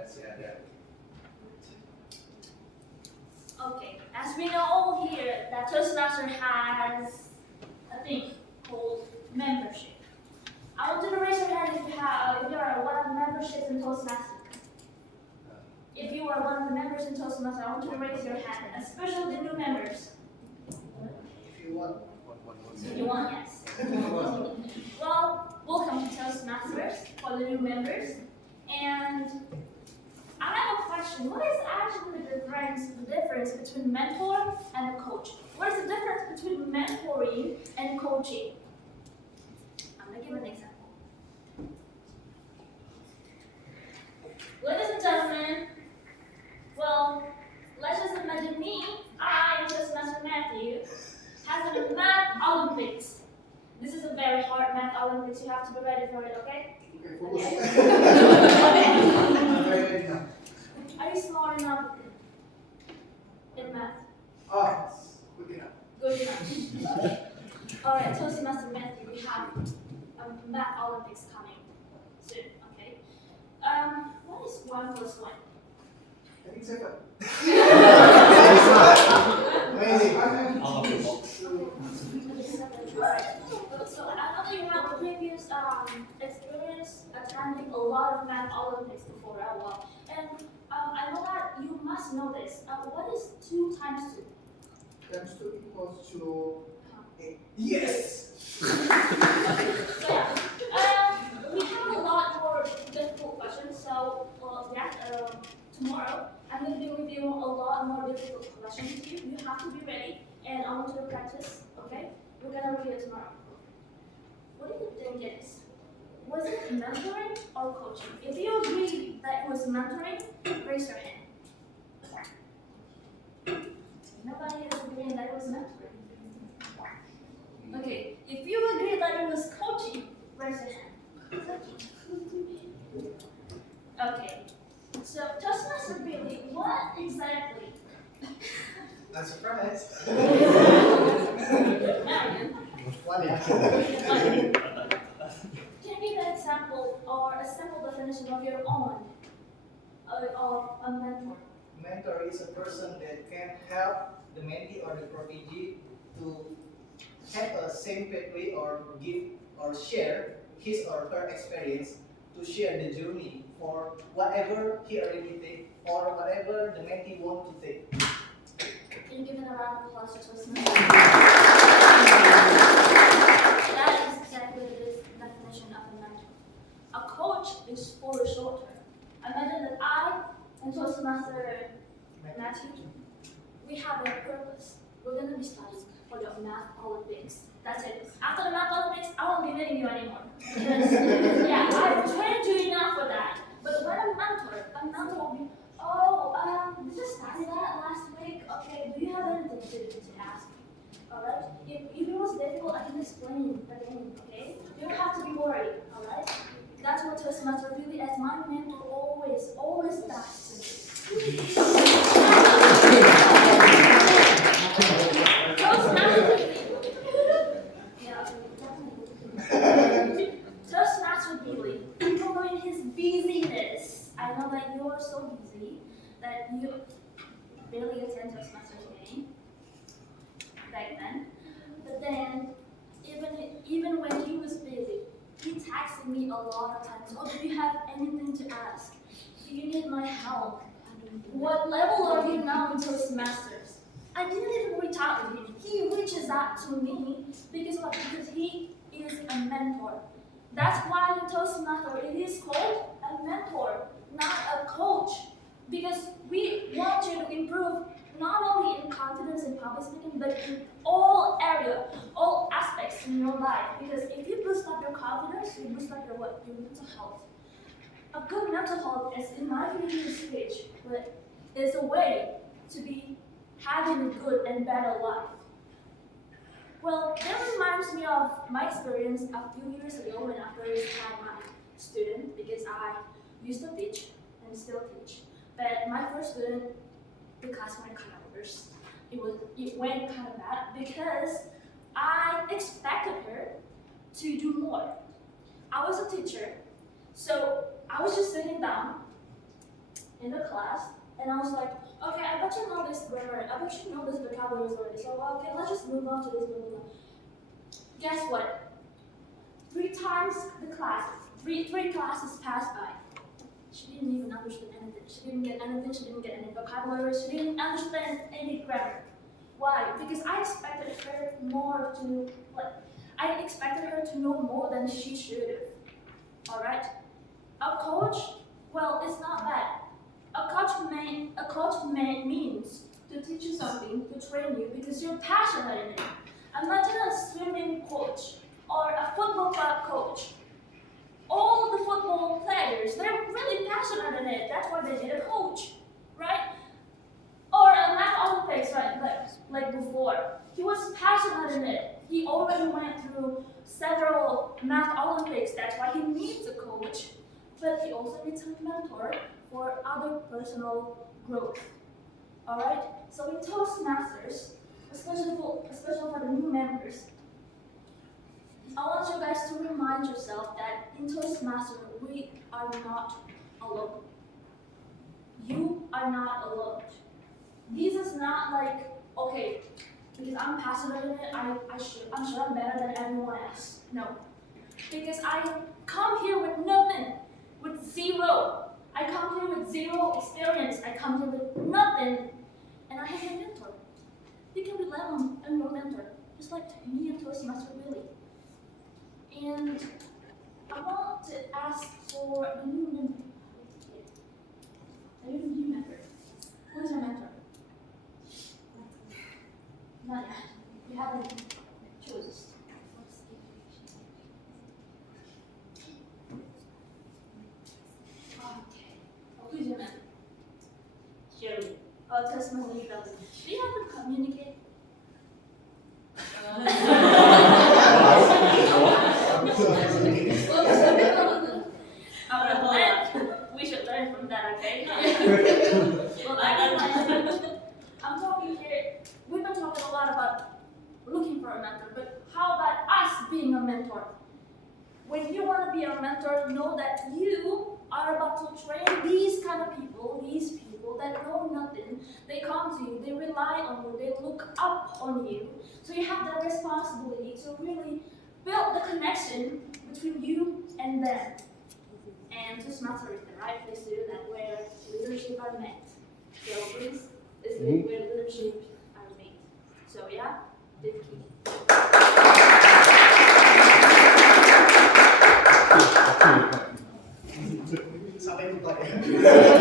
Siadari. Okay, as we know all here, that Toastmaster has a thing called membership. I want you to raise your hand if you are one of the memberships in Toastmaster. If you are one of the members in Toastmaster, I want you to raise your hand, especially the new members. If you want. If you want, yes. Well, welcome to Toastmasters for the new members. And I have a question. What is actually the difference between mentor and a coach? What is the difference between mentoring and coaching? I'm going to give an example. Ladies and gentlemen, well, let's just imagine me, I, Toastmaster Matthew, has a math Olympics. This is a very hard math Olympics. You have to be ready for it, okay? Okay. I'm very ready now. Are you smart enough in math? Oh, good enough. Good enough. Okay. Alright, Toastmaster Matthew, we have a math Olympics coming soon, okay? What is 1 plus 1? I think 7. Amazing. Alright. So I know you have previous experience attending a lot of math Olympics before, well. And I know that you must know this. What is 2 times 2? Times 2 equals to 8. Yes! So yeah, we have a lot more difficult questions. So tomorrow I'm going to be reviewing a lot more difficult questions with you. You have to be ready, and I want you to practice. Okay? We're going to review it tomorrow. What do you think it is? Was it mentoring or coaching? If you agree that it was mentoring, raise your hand. Nobody is agreeing that it was mentoring. Okay, if you agree that it was coaching, raise your hand. Okay, so Toastmaster Billy, what exactly? I'm surprised. Marion, One, yeah. can you give an example or a simple definition of your own of a mentor? Mentor is a person that can help the mentee or the protege to have a same pathway or give or share his or her experience to share the journey for whatever he already take or whatever the mentee want to take. Can you give it a round of applause to Toastmaster? That is exactly the definition of a mentor. A coach is for a short term. Imagine that I and Toastmaster Matthew, we have a purpose. We're going to be studying for the Math Olympics. That's it. After the Math Olympics, I won't be meeting you anymore. Because, yeah, I've trained you enough for that. But when a mentor will be, did you study that last week? Okay, do you have anything to ask me? Alright? If it was difficult, I can explain again, okay? You don't have to be worried, alright? That's what Toastmaster really, as my mentor, always does to me. Toastmaster Billy, even though in his busyness, I know that you are so busy that you barely attend Toastmasters meeting back then. But then, even when he was busy, he texted me a lot of times. Oh, do you have anything to ask? Do you need my help? What level are you now in Toastmasters? I didn't even reach out to him. He reaches out to me because what? Because he is a mentor. That's why in Toastmaster it is called a mentor, not a coach. Because we want you to improve not only in confidence in public speaking, but in all areas, all aspects in your life. Because if you boost up your confidence, you boost up your what? Your mental health. A good mental health is, in my previous speech, but is a way to be having a good and better life. Well, that reminds me of my experience a few years ago when I first had my student, because I used to teach and still teach. But my first student, the class went kind of worse. It went kind of bad because I expected her to do more. I was a teacher, so I was just sitting down in the class, and I was like, okay, I bet you know this grammar, I bet you know this vocabulary already, so okay, let's just move on to this one. Guess what? Three times the class, three classes passed by. She didn't even understand anything. She didn't get anything. She didn't get any vocabulary. She didn't understand any grammar. Why? Because I expected her more to, like, I expected her to know more than she should have. All right. A coach, well, it's not that. A coach means to teach you something, to train you because you're passionate in it. Imagine a swimming coach or a football club coach. All the football players, they're really passionate in it. That's why they need a coach, right? Or a math Olympics, right? Like before. He was passionate in it. He already went through several math Olympics. That's why he needs a coach. But he also needs a mentor for other personal growth. Alright? So in Toastmasters, especially for the new members, I want you guys to remind yourself that in Toastmasters, we are not alone. You are not alone. This is not like, okay, because I'm passionate in it, I'm sure I'm better than everyone else. No. Because I come here with nothing, with zero. I come here with zero experience. I come here with nothing, and I have a mentor. You can rely on your mentor, just like me and Toastmaster Willie. And I want to ask for a new member. A new member. Who is your mentor? Not yet. You haven't chosen. Okay. Who is your mentor? Shirley. Oh, Toastmaster Willie. Do you have to communicate? We should learn from that, okay? Well, I'm talking here, we've been talking a lot about looking for a mentor, but how about us being a mentor? When you want to be a mentor, know that you are about to train these kind of people, these people that know nothing. They come to you, they rely on you, they look up on you. So you have the responsibility to really build the connection between you and them. And Toastmasters is the right place to do that, where leadership are met. So this is where leadership are made. So yeah, thank you. Sampai lupa ya.